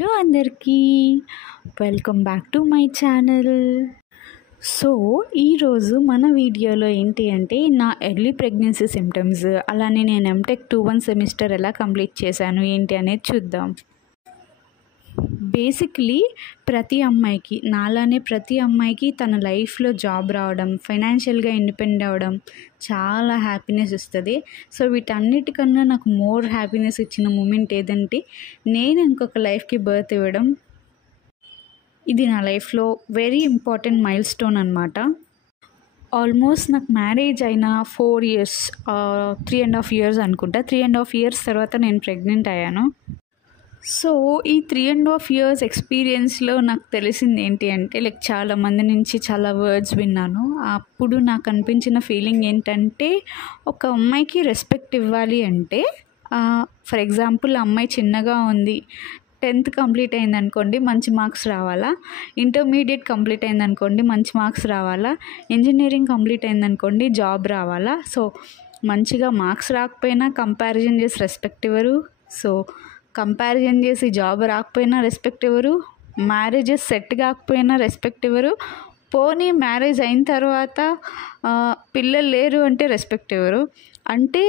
Hello అందరికీ, welcome back to my channel. So ఈరోజు మన వీడియోలో ఏంటి అంటే నా ఎర్లీ ప్రెగ్నెన్సీ సిమ్టమ్స్, అలానే నేను ఎంటెక్ 2-1 సెమిస్టర్ ఎలా కంప్లీట్ చేశాను ఏంటి అనేది చూద్దాం. బేసిక్లీ ప్రతి అమ్మాయికి, నాలానే ప్రతి అమ్మాయికి తన లైఫ్లో జాబ్ రావడం, ఫైనాన్షియల్గా ఇండిపెండెంట్ అవ్వడం చాలా హ్యాపీనెస్ ఇస్తుంది. సో వీటన్నిటికన్నా నాకు మోర్ హ్యాపీనెస్ ఇచ్చిన మూమెంట్ ఏదంటే నేను ఇంకొక లైఫ్కి బర్త్ ఇవ్వడం. ఇది నా లైఫ్లో వెరీ ఇంపార్టెంట్ మైల్ స్టోన్ అనమాట. ఆల్మోస్ట్ నాకు మ్యారేజ్ అయిన 4 years, 3.5 years అనుకుంటా. 3.5 years తర్వాత నేను ప్రెగ్నెంట్ అయ్యాను. సో ఈ 3.5 years ఎక్స్పీరియన్స్లో నాకు తెలిసింది ఏంటి అంటే చాలామంది నుంచి చాలా వర్డ్స్ విన్నాను. అప్పుడు నాకు అనిపించిన ఫీలింగ్ ఏంటంటే ఒక అమ్మాయికి రెస్పెక్ట్ ఇవ్వాలి అంటే ఫర్ ఎగ్జాంపుల్ అమ్మాయి చిన్నగా ఉంది, 10th కంప్లీట్ అయిందనుకోండి మంచి మార్క్స్ రావాలా, ఇంటర్మీడియట్ కంప్లీట్ అయిందనుకోండి మంచి మార్క్స్ రావాలా, ఇంజనీరింగ్ కంప్లీట్ అయిందనుకోండి జాబ్ రావాలా. సో మంచిగా మార్క్స్ రాకపోయినా కంపారిజన్ చేసి రెస్పెక్ట్ ఇవ్వరు. సో కంపారిజన్ చేసి జాబ్ రాకపోయినా రెస్పెక్ట్ ఇవ్వరు, మ్యారేజెస్ సెట్ కాకపోయినా రెస్పెక్ట్ ఇవ్వరు, పోనీ మ్యారేజ్ అయిన తర్వాత పిల్లలు లేరు అంటే రెస్పెక్ట్ ఇవ్వరు. అంటే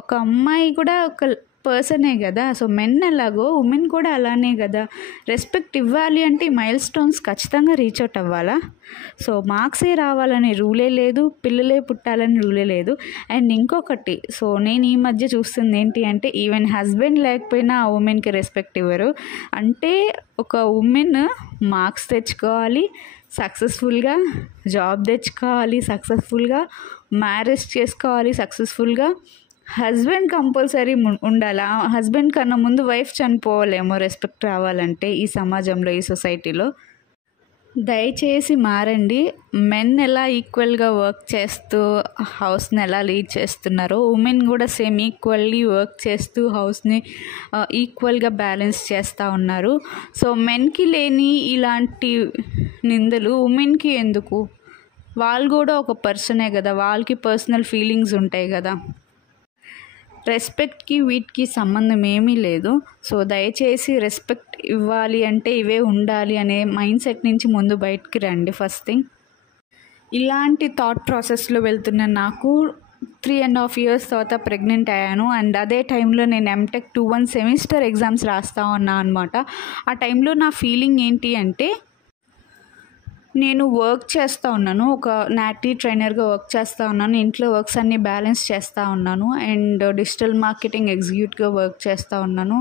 ఒక అమ్మాయి కూడా ఒక పర్సనే కదా. సో మెన్ ఎలాగో ఉమెన్ కూడా అలానే కదా. రెస్పెక్ట్ ఇవ్వాలి అంటే ఈ మైల్ స్టోన్స్ ఖచ్చితంగా రీచ్ అవుట్ అవ్వాలా. సో మార్క్సే రావాలనే రూలే లేదు, పిల్లలే పుట్టాలని రూలే లేదు. అండ్ ఇంకొకటి, సో నేను ఈ మధ్య చూస్తుంది ఏంటి అంటే ఈవెన్ హస్బెండ్ లేకపోయినా ఆ ఉమెన్కి రెస్పెక్ట్ ఇవ్వరు. అంటే ఒక ఉమెన్ మార్క్స్ తెచ్చుకోవాలి, సక్సెస్ఫుల్గా జాబ్ తెచ్చుకోవాలి, సక్సెస్ఫుల్గా మ్యారేజ్ చేసుకోవాలి, సక్సెస్ఫుల్గా హస్బెండ్ కంపల్సరీ ఉండాలి. హస్బెండ్ కన్నా ముందు వైఫ్ చనిపోవాలేమో రెస్పెక్ట్ రావాలంటే ఈ సమాజంలో, ఈ సొసైటీలో. దయచేసి మారండి. మెన్ ఎలా ఈక్వల్గా వర్క్ చేస్తూ హౌస్ని ఎలా లీడ్ చేస్తున్నారో ఉమెన్ కూడా సేమ్ ఈక్వల్లీ వర్క్ చేస్తూ హౌస్ని ఈక్వల్గా బ్యాలెన్స్ చేస్తూ ఉన్నారు. సో మెన్కి లేని ఇలాంటి నిందలు ఉమెన్కి ఎందుకు? వాళ్ళు కూడా ఒక పర్సనే కదా, వాళ్ళకి పర్సనల్ ఫీలింగ్స్ ఉంటాయి కదా. రెస్పెక్ట్కి వీటికి సంబంధం ఏమీ లేదు. సో దయచేసి రెస్పెక్ట్ ఇవ్వాలి అంటే ఇవే ఉండాలి అనే మైండ్ సెట్ నుంచి ముందు బయటికి రండి. ఫస్ట్ థింగ్, ఇలాంటి థాట్ ప్రాసెస్లో వెళ్తున్న నాకు 3.5 years తర్వాత ప్రెగ్నెంట్ అయ్యాను. అండ్ అదే టైంలో నేను ఎంటెక్ 2-1 సెమిస్టర్ ఎగ్జామ్స్ రాస్తా ఉన్నా అనమాట. ఆ టైంలో నా ఫీలింగ్ ఏంటి అంటే నేను వర్క్ చేస్తూ ఉన్నాను, ఒక నాటీ ట్రైనర్గా వర్క్ చేస్తూ ఉన్నాను, ఇంట్లో వర్క్స్ అన్నీ బ్యాలెన్స్ చేస్తూ ఉన్నాను, అండ్ డిజిటల్ మార్కెటింగ్ ఎగ్జిక్యూటివ్గా వర్క్ చేస్తూ ఉన్నాను.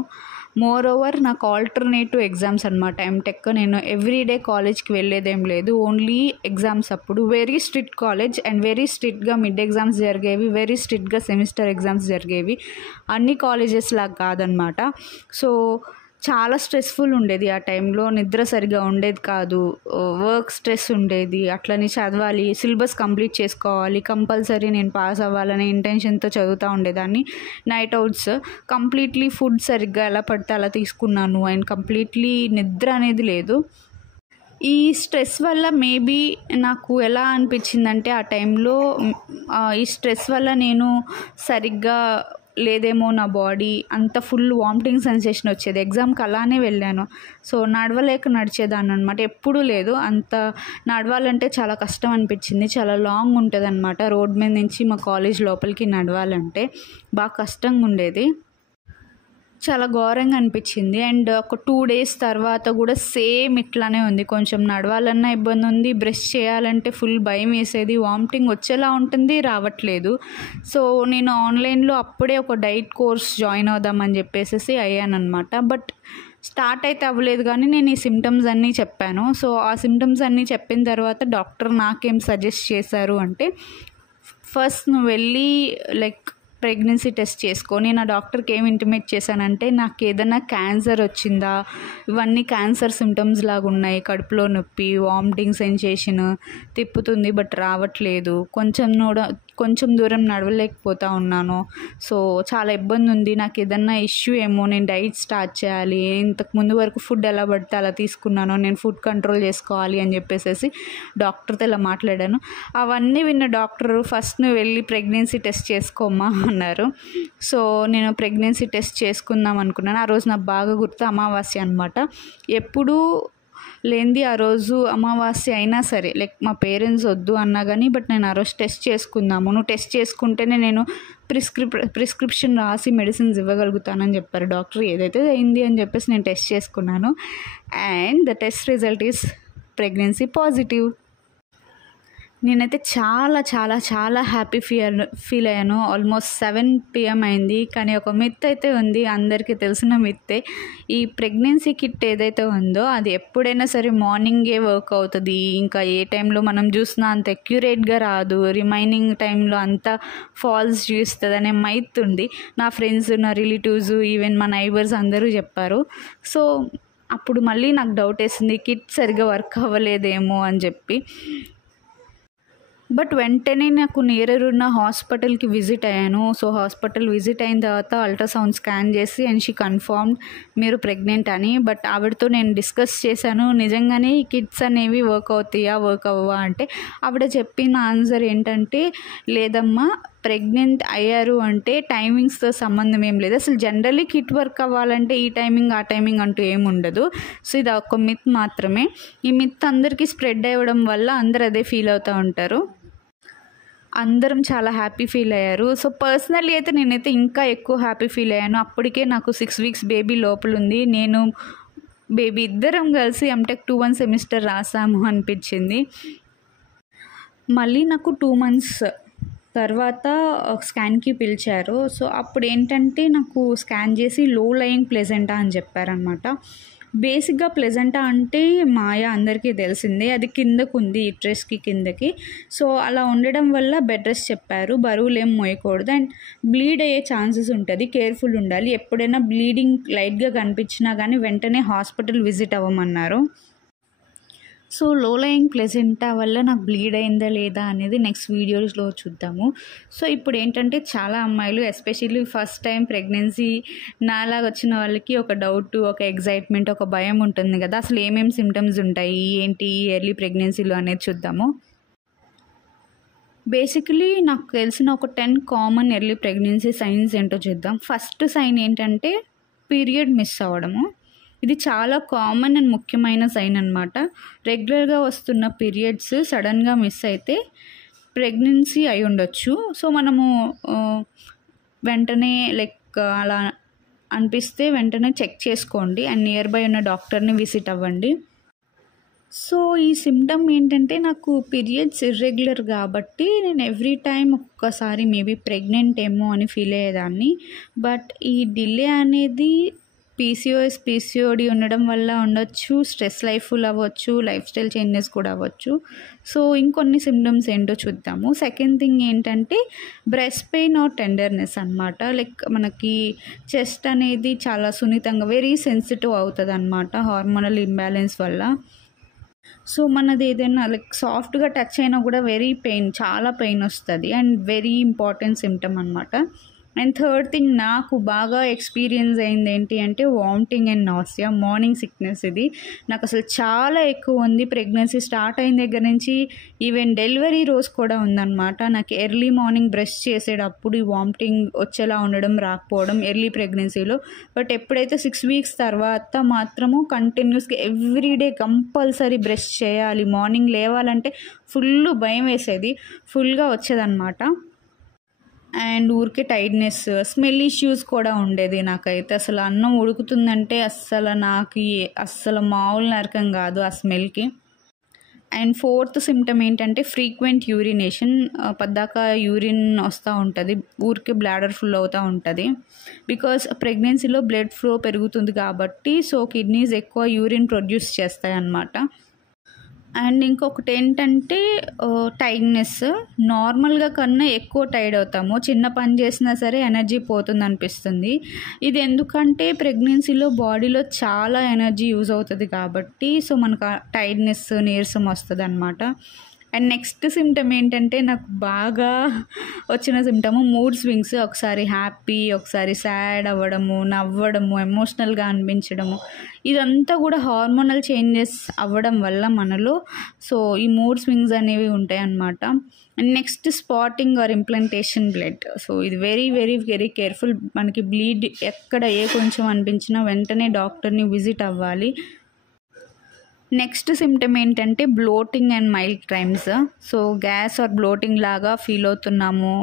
మోర్ ఓవర్ నాకు ఆల్టర్నేటివ్ ఎగ్జామ్స్ అనమాట ఎంటెక్. నేను ఎవ్రీడే కాలేజ్కి వెళ్ళేదేం లేదు, ఓన్లీ ఎగ్జామ్స్. అప్పుడు very strict college and very స్ట్రిక్ట్గా మిడ్ ఎగ్జామ్స్ జరిగేవి, వెరీ స్ట్రిక్ట్గా సెమిస్టర్ ఎగ్జామ్స్ జరిగేవి. అన్ని కాలేజెస్ లాగా కాదనమాట. సో చాలా స్ట్రెస్ఫుల్ ఉండేది ఆ టైంలో. నిద్ర సరిగా ఉండేది కాదు, వర్క్ స్ట్రెస్ ఉండేది, అట్లని చదవాలి, సిలబస్ కంప్లీట్ చేసుకోవాలి, కంపల్సరీ నేను పాస్ అవ్వాలనే ఇంటెన్షన్తో చదువుతూ ఉండేదాన్ని. నైట్ అవుట్స్, కంప్లీట్లీ ఫుడ్ సరిగ్గా ఎలా పడితే అలా తీసుకున్నాను, అండ్ కంప్లీట్లీ నిద్ర అనేది లేదు. ఈ స్ట్రెస్ వల్ల మేబీ నాకు ఎలా అనిపించిందంటే ఆ టైంలో ఈ స్ట్రెస్ వల్ల నేను సరిగ్గా లేదేమో, నా బాడీ అంత ఫుల్ వామిటింగ్ సెన్సేషన్ వచ్చేది. ఎగ్జామ్కి అలానే వెళ్ళాను. సో నడవలేక నడిచేదాన్ని అనమాట. ఎప్పుడూ లేదు, అంత నడవాలంటే చాలా కష్టం అనిపించింది. చాలా లాంగ్ ఉంటుంది అనమాట రోడ్ మీద నుంచి మా కాలేజ్ లోపలికి నడవాలంటే, బాగా కష్టంగా ఉండేది, చాలా ఘోరంగా అనిపించింది. అండ్ ఒక 2 days తర్వాత కూడా సేమ్ ఇట్లానే ఉంది. కొంచెం నడవాలన్నా ఇబ్బంది ఉంది, బ్రష్ చేయాలంటే ఫుల్ భయం వేసేది, వామిటింగ్ వచ్చేలా ఉంటుంది, రావట్లేదు. సో నేను ఆన్లైన్లో అప్పుడే ఒక డైట్ కోర్స్ జాయిన్ అవుదామని చెప్పేసి అయ్యానమాట. బట్ స్టార్ట్ అయితే అవ్వలేదు, కానీ నేను ఈ సిమ్టమ్స్ అన్నీ చెప్పాను. సో ఆ సిమ్టమ్స్ అన్నీ చెప్పిన తర్వాత డాక్టర్ నాకేం సజెస్ట్ చేశారు అంటే, ఫస్ట్ నువ్వు వెళ్ళి ప్రెగ్నెన్సీ టెస్ట్ చేసుకో. నేను ఆ డాక్టర్కి ఏం ఇంటిమేట్ చేశానంటే నాకు ఏదైనా క్యాన్సర్ వచ్చిందా, ఇవన్నీ క్యాన్సర్ సిమ్టమ్స్ లాగా ఉన్నాయి, కడుపులో నొప్పి, వామిటింగ్ సెన్సేషన్, తిప్పుతుంది బట్ రావట్లేదు, కొంచెం కూడా కొంచెం దూరం నడవలేకపోతా ఉన్నాను. సో చాలా ఇబ్బంది ఉంది, నాకు ఏదన్నా ఇష్యూ ఏమో, నేను డైట్ స్టార్ట్ చేయాలి, ఇంతకు ముందు వరకు ఫుడ్ ఎలా పడితే అలా తీసుకున్నాను, నేను ఫుడ్ కంట్రోల్ చేసుకోవాలి అని చెప్పేసి డాక్టర్తో ఇలా మాట్లాడాను. అవన్నీ విన్న డాక్టర్ ఫస్ట్ నువ్వు వెళ్ళి ప్రెగ్నెన్సీ టెస్ట్ చేసుకోమ్మా అన్నారు. సో నేను ప్రెగ్నెన్సీ టెస్ట్ చేసుకుందాం అనుకున్నాను. ఆ రోజు నాకు బాగా గుర్తు, అమావాస్య అనమాట. ఎప్పుడూ లేనిది ఆ రోజు అమావాస్య అయినా సరే, లైక్ మా పేరెంట్స్ వద్దు అన్నా కానీ బట్ నేను ఆ రోజు టెస్ట్ చేసుకుందాము, నువ్వు టెస్ట్ చేసుకుంటేనే నేను ప్రిస్క్రిప్షన్ రాసి మెడిసిన్స్ ఇవ్వగలుగుతానని చెప్పారు డాక్టర్. ఏదైతే అయింది అని చెప్పేసి నేను టెస్ట్ చేసుకున్నాను. And the test result is pregnancy positive. నేనైతే చాలా చాలా చాలా హ్యాపీ ఫీల్ అయ్యాను. ఆల్మోస్ట్ 7 PM అయింది. కానీ ఒక మిత్ అయితే ఉంది, అందరికీ తెలిసిన మిత్తే. ఈ ప్రెగ్నెన్సీ కిట్ ఏదైతే ఉందో అది ఎప్పుడైనా సరే మార్నింగే వర్క్ అవుతుంది, ఇంకా ఏ టైంలో మనం చూసినా అంత అక్యురేట్గా రాదు, రిమైనింగ్ టైంలో అంతా ఫాల్స్ చూస్తుంది అనే మైత్ ఉంది. నా ఫ్రెండ్స్, నా రిలేటివ్స్, ఈవెన్ మా నైబర్స్ అందరూ చెప్పారు. సో అప్పుడు మళ్ళీ నాకు డౌట్ వేసింది, కిట్ సరిగ్గా వర్క్ అవ్వలేదేమో అని చెప్పి. బట్ వెంటనే నాకు నియర్ ఉన్న హాస్పిటల్కి విజిట్ అయ్యాను. సో హాస్పిటల్ విజిట్ అయిన తర్వాత అల్ట్రాసౌండ్ స్కాన్ చేసి అండ్ షీ కన్ఫర్మ్డ్ మీరు ప్రెగ్నెంట్ అని. బట్ ఆవిడతో నేను డిస్కస్ చేశాను, నిజంగానే ఈ కిట్స్ అనేవి వర్క్ అవుతాయా వర్క్ అవ్వవా అంటే. ఆవిడ చెప్పిన ఆన్సర్ ఏంటంటే, లేదమ్మా, ప్రెగ్నెంట్ అయ్యారు అంటే టైమింగ్స్తో సంబంధం ఏం లేదు, అసలు జనరల్లీ కిట్ వర్క్ అవ్వాలంటే ఈ టైమింగ్ ఆ టైమింగ్ అంటూ ఏమి ఉండదు. సో ఇది ఒక మిత్ మాత్రమే. ఈ మిత్ అందరికీ స్ప్రెడ్ అవ్వడం వల్ల అందరూ అదే ఫీల్ అవుతూ ఉంటారు. అందరం చాలా హ్యాపీ ఫీల్ అయ్యారు. సో పర్సనల్లీ అయితే నేనైతే ఇంకా ఎక్కువ హ్యాపీ ఫీల్ అయ్యాను. అప్పటికే నాకు 6 weeks బేబీ లోపల ఉంది. నేను బేబీ ఇద్దరం కలిసి ఎంటెక్ 2-1 సెమిస్టర్ రాసాము అనిపించింది. మళ్ళీ నాకు 2 months తర్వాత స్కాన్కి పిలిచారు. సో అప్పుడు ఏంటంటే నాకు స్కాన్ చేసి లో లయింగ్ ప్లెజెంటా అని చెప్పారనమాట. బేసిక్గా ప్లెజెంటా అంటే మాయా అందరికీ తెలిసిందే, అది కిందకు ఉంది, యూట్రస్కి కిందకి. సో అలా ఉండడం వల్ల బెడ్ రెస్ట్ చెప్పారు, బరువులు ఏం మోయకూడదు అండ్ బ్లీడ్ అయ్యే ఛాన్సెస్ ఉంటుంది, కేర్ఫుల్ ఉండాలి. ఎప్పుడైనా బ్లీడింగ్ లైట్గా కనిపించినా కానీ వెంటనే హాస్పిటల్ విజిట్ అవ్వమన్నారు. సో లో లయింగ్ ప్లెజెంటా వల్ల నాకు బ్లీడ్ అయిందా లేదా అనేది నెక్స్ట్ వీడియోస్లో చూద్దాము. సో ఇప్పుడు ఏంటంటే చాలా అమ్మాయిలు ఎస్పెషల్లీ ఫస్ట్ టైం ప్రెగ్నెన్సీ నాలాగా వచ్చిన వాళ్ళకి ఒక డౌట్, ఒక ఎగ్జైట్మెంట్, ఒక భయం ఉంటుంది కదా, అసలు ఏమేమి సిమ్టమ్స్ ఉంటాయి ఏంటి ఎర్లీ ప్రెగ్నెన్సీలో అనేది చూద్దాము. బేసికలీ నాకు తెలిసిన ఒక 10 కామన్ ఎర్లీ ప్రెగ్నెన్సీ సైన్స్ ఏంటో చూద్దాం. ఫస్ట్ సైన్ ఏంటంటే పీరియడ్ మిస్ అవ్వడము. ఇది చాలా కామన్ అండ్ ముఖ్యమైన సైన్ అనమాట. రెగ్యులర్గా వస్తున్న పీరియడ్స్ సడన్గా మిస్ అయితే ప్రెగ్నెన్సీ అయి ఉండొచ్చు. సో మనము వెంటనే లైక్ అలా అనిపిస్తే వెంటనే చెక్ చేసుకోండి అండ్ నియర్ బై ఉన్న డాక్టర్ని విజిట్ అవ్వండి. సో ఈ సిమ్టమ్ ఏంటంటే, నాకు పీరియడ్స్ ఇర్రెగ్యులర్ కాబట్టి నేను ఎవ్రీ టైం ఒక్కసారి మేబీ ప్రెగ్నెంట్ ఏమో అని ఫీల్ అయ్యేదాన్ని. బట్ ఈ డిలే అనేది పీసీఓడి ఉండడం వల్ల ఉండొచ్చు, స్ట్రెస్ లైఫ్లో అవ్వచ్చు, లైఫ్ స్టైల్ చేంజెస్ కూడా అవ్వచ్చు. సో ఇంకొన్ని సిమ్టమ్స్ ఏంటో చూద్దాము. సెకండ్ థింగ్ ఏంటంటే బ్రెస్ట్ పెయిన్ ఆర్ టెండర్నెస్ అనమాట. లైక్ మనకి చెస్ట్ అనేది చాలా సున్నితంగా వెరీ సెన్సిటివ్ అవుతుంది అనమాట హార్మోనల్ ఇంబ్యాలెన్స్ వల్ల. సో మనది ఏదైనా లైక్ సాఫ్ట్గా టచ్ అయినా కూడా వెరీ పెయిన్, చాలా పెయిన్ వస్తుంది అండ్ వెరీ ఇంపార్టెంట్ సిమ్టమ్ అనమాట. అండ్ థర్డ్ థింగ్ నాకు బాగా ఎక్స్పీరియన్స్ అయింది ఏంటి అంటే vomiting and nausea, morning sickness. ఇది నాకు అసలు చాలా ఎక్కువ ఉంది. ప్రెగ్నెన్సీ స్టార్ట్ అయిన దగ్గర నుంచి ఈవెన్ డెలివరీ రోజు కూడా ఉందన్నమాట. నాకు ఎర్లీ మార్నింగ్ బ్రష్ చేసేటప్పుడు ఈ వామిటింగ్ వచ్చేలా ఉండడం, రాకపోవడం ఎర్లీ ప్రెగ్నెన్సీలో. బట్ ఎప్పుడైతే 6 weeks తర్వాత మాత్రము కంటిన్యూస్గా ఎవ్రీడే కంపల్సరీ బ్రష్ చేయాలి, మార్నింగ్ లేవాలంటే ఫుల్ భయం వేసేది, ఫుల్గా వచ్చేదన్నమాట. అండ్ ఊరికే టైడ్నెస్, స్మెల్ ఇష్యూస్ కూడా ఉండేది నాకైతే. అసలు అన్నం ఉడుకుతుందంటే అస్సలు మామూలు నరకం కాదు ఆ స్మెల్కి. అండ్ ఫోర్త్ సిమ్టమ్ ఏంటంటే ఫ్రీక్వెంట్ యూరినేషన్. పద్దాక యూరిన్ వస్తూ ఉంటుంది, ఊరికే బ్లాడర్ ఫుల్ అవుతూ ఉంటుంది. బికాస్ ప్రెగ్నెన్సీలో బ్లడ్ ఫ్లో పెరుగుతుంది కాబట్టి సో కిడ్నీస్ ఎక్కువ యూరిన్ ప్రొడ్యూస్ చేస్తాయి అన్నమాట. అండ్ ఇంకొకటి ఏంటంటే టైడ్నెస్. నార్మల్గా కన్నా ఎక్కువ టైర్డ్ అవుతాము, చిన్న పని చేసినా సరే ఎనర్జీ పోతుంది అనిపిస్తుంది. ఇది ఎందుకంటే ప్రెగ్నెన్సీలో బాడీలో చాలా ఎనర్జీ యూజ్ అవుతుంది కాబట్టి సో మనకు టైర్డ్నెస్, నీరసం వస్తుంది అనమాట. అండ్ నెక్స్ట్ సిమ్టమ్ ఏంటంటే నాకు బాగా వచ్చిన సిమ్టము మూడ్ స్వింగ్స్. ఒకసారి హ్యాపీ, ఒకసారి సాడ్ అవ్వడము, నవ్వడము, ఎమోషనల్గా అనిపించడము. ఇదంతా కూడా హార్మోనల్ చేంజెస్ అవ్వడం వల్ల మనలో సో ఈ మూడ్ స్వింగ్స్ అనేవి ఉంటాయి అన్నమాట. And next spotting or implantation blood. So ఇది వెరీ వెరీ వెరీ కేర్ఫుల్. మనకి బ్లీడ్ ఎక్కడ కొంచెం అనిపించినా వెంటనే డాక్టర్ని విజిట్ అవ్వాలి. నెక్స్ట్ సిమ్టమ్ ఏంటంటే bloating and mild cramps. So gas or bloating లాగా ఫీల్ అవుతున్నాము,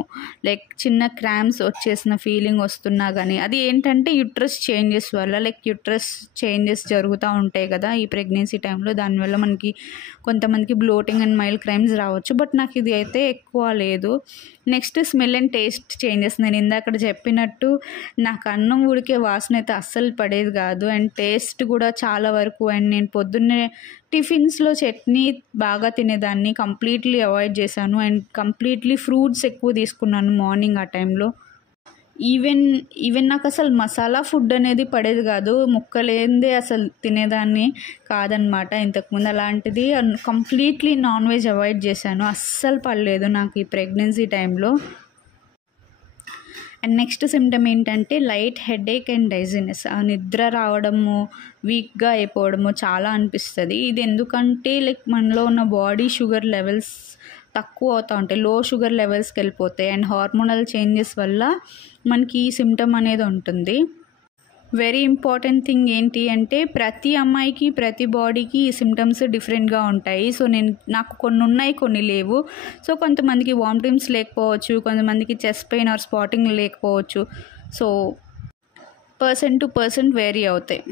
లైక్ చిన్న క్రామ్స్ వచ్చేసిన ఫీలింగ్ వస్తున్నా కానీ అది ఏంటంటే యుట్రస్ చేంజెస్ వల్ల, లైక్ యుట్రస్ చేంజెస్ జరుగుతూ ఉంటాయి కదా ఈ ప్రెగ్నెన్సీ టైంలో, దానివల్ల మనకి కొంతమందికి బ్లోటింగ్ అండ్ మైల్డ్ క్రైమ్స్ రావచ్చు. బట్ నాకు ఇది అయితే ఎక్కువ లేదు. Next smell and taste changes. నేను ఇందాక చెప్పినట్టు నాకు అన్నం ఉడికే వాసన అయితే అస్సలు పడేది కాదు. అండ్ టేస్ట్ కూడా చాలా వరకు. అండ్ నేను పొద్దున్నే టిఫిన్స్లో చట్నీ బాగా తినేదాన్ని, కంప్లీట్లీ అవాయిడ్ చేశాను. అండ్ కంప్లీట్లీ ఫ్రూట్స్ ఎక్కువ తీసుకున్నాను మార్నింగ్ ఆ టైంలో. ఈవెన్ నాకు అసలు మసాలా ఫుడ్ అనేది పడేది కాదు, ముక్కలేందే అసలు తినేదాన్ని కాదనమాట ఇంతకుముందు. అలాంటిది కంప్లీట్లీ నాన్ వెజ్ అవాయిడ్ చేశాను, అస్సలు పడలేదు నాకు ఈ ప్రెగ్నెన్సీ టైంలో. అండ్ నెక్స్ట్ సిమ్టమ్ ఏంటంటే లైట్ హెడేక్ అండ్ డైజినెస్. నిద్ర రావడము, వీక్గా అయిపోవడము చాలా అనిపిస్తుంది. ఇది ఎందుకంటే లైక్ మనలో ఉన్న బాడీ షుగర్ లెవెల్స్ తక్కువ అవుతూ ఉంటాయి, లో షుగర్ లెవెల్స్కి వెళ్ళిపోతాయి. అండ్ హార్మోనల్ చేంజెస్ వల్ల మనకి ఈ సిమ్టమ్ అనేది ఉంటుంది. వెరీ ఇంపార్టెంట్ థింగ్ ఏంటి అంటే ప్రతి అమ్మాయికి, ప్రతి బాడీకి ఈ సిమ్టమ్స్ డిఫరెంట్గా ఉంటాయి. సో నాకు కొన్ని ఉన్నాయి, కొన్ని లేవు. సో కొంతమందికి వామిటింగ్స్ లేకపోవచ్చు, కొంతమందికి చెస్ట్ పెయిన్ ఆర్ స్పాటింగ్ లేకపోవచ్చు. So person to person vary అవుతాయి.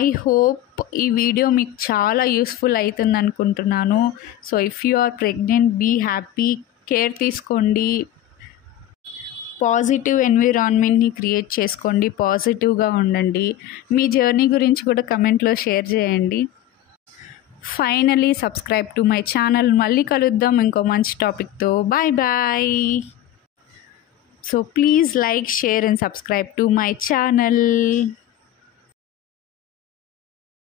ఐ హోప్ ఈ వీడియో మీకు చాలా యూస్ఫుల్ అవుతుంది అనుకుంటున్నాను. So if you are pregnant, be happy, care తీసుకోండి, పాజిటివ్ ఎన్విరాన్మెంట్ని క్రియేట్ చేసుకోండి, పాజిటివ్గా ఉండండి. మీ జర్నీ గురించి కూడా కమెంట్లో షేర్ చేయండి. Finally subscribe to my channel. మళ్ళీ కలుద్దాం ఇంకో మంచి టాపిక్తో. Bye bye. So please like, share and subscribe to my channel.